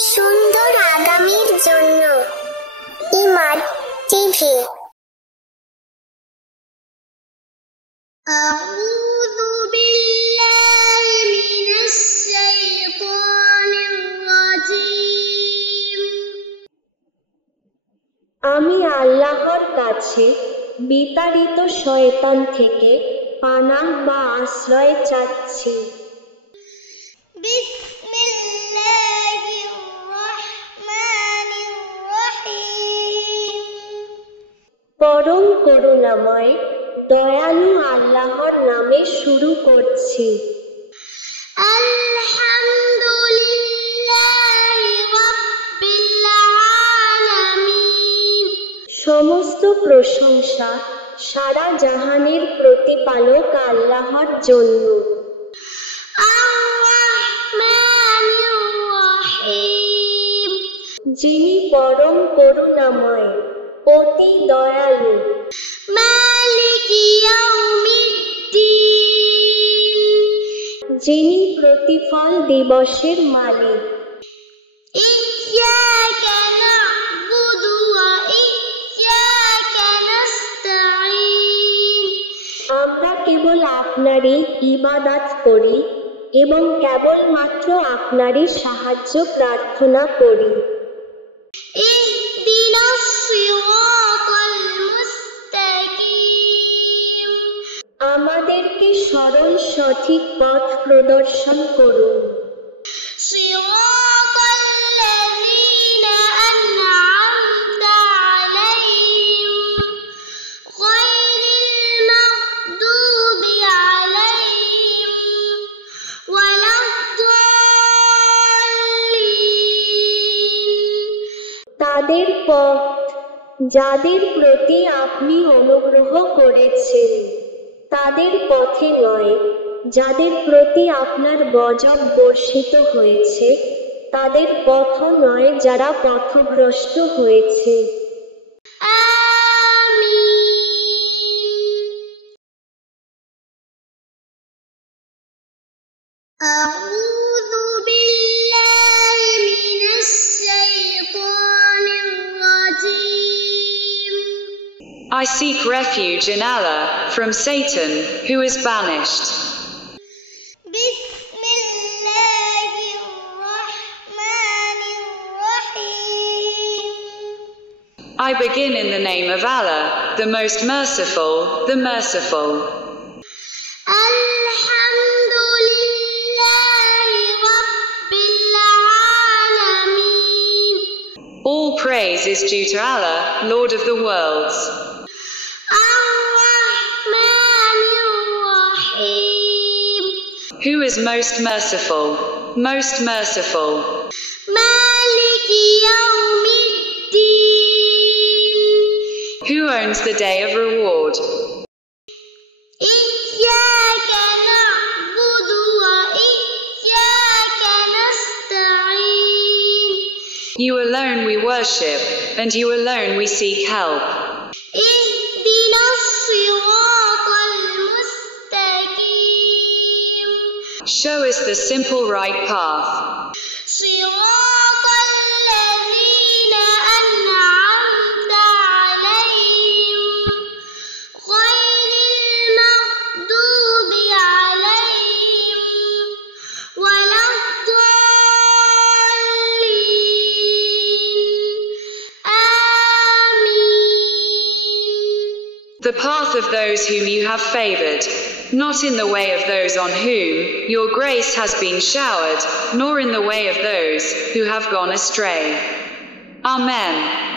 সুন্দর আগামীর জন্য। ইমাদ টিভি। আউযু বিল্লাহি মিনাশ শাইতানির রাজীম। আমি আল্লাহর কাছে বিতাড়িত শয়তান থেকে পানাহ বা আশ্রয় চাচ্ছি। বিসমিল্লাহির রাহমানির রাহিম। পরম করুণাময় দয়ালু আল্লাহর নামে শুরু করছি। আলহামদুলিল্লাহি রাব্বিল আলামিন। সমস্ত প্রশংসা সারা জাহানের প্রতিপালক আল্লাহর জন্য। আর-রাহমানির রাহিম। যিনি পরম করুণাময় অতি দয়ালু। মালিকি ইয়াউমিদ্দিন। যিনি প্রতিফল দিবসের মালিক। ইয়্যাকা না'বুদু ওয়া ইয়্যাকা নাস্তাঈন। আমরা কেবল আপনারই ইবাদত করি এবং কেবলমাত্র আপনারই সাহায্য প্রার্থনা করি। ইহদিনাস সিরাতাল মুস্তাকিম। আমাদেরকে সরল সঠিক পথ প্রদর্শন করুন। সিরাতাল্লাযীনা আন'আমতা আলাইহিম গায়রিল মাগদুবি আলাইহিম ওয়ালাদ-দাল্লিন। তাদের পথ যাদের প্রতি আপনি অনুগ্রহ করেছেন, তাদের পথে নয় যাদের প্রতি আপনার গজব বর্ষিত হয়েছে, তাদের পথ নয় যারা পথভ্রষ্ট হয়েছে। আমিন। আউযু বিল্লাহি মিনাশ শাইতানির রাজীম। I seek refuge in Allah from Satan, who is banished. বিসমিল্লাহির রাহমানির রাহিম। I begin in the name of Allah, the most merciful, the merciful. আলহামদুলিল্লাহি রাব্বিল আলামিন। All praise is due to Allah, Lord of the worlds. আর-রাহমানির Rahim. Who is most merciful, most merciful. Maliki ইয়াউমিদ্দিন। Who owns the day of reward. ইয়্যাকা না'বুদু ওয়া ইয়্যাকা নাস্তাঈন। You alone we worship, and you alone we seek help. ইহদিনাস সিরাতাল মুস্তাকিম। Show us the simple right path. সিরাতাল্লাযীনা আন'আমতা আলাইহিম গায়রিল মাগদুবি আলাইহিম ওয়ালাদ-দাল্লিন। আমিন। The path of those whom you have favored, not in the way of those on whom your grace has been showered, nor in the way of those who have gone astray. Amen.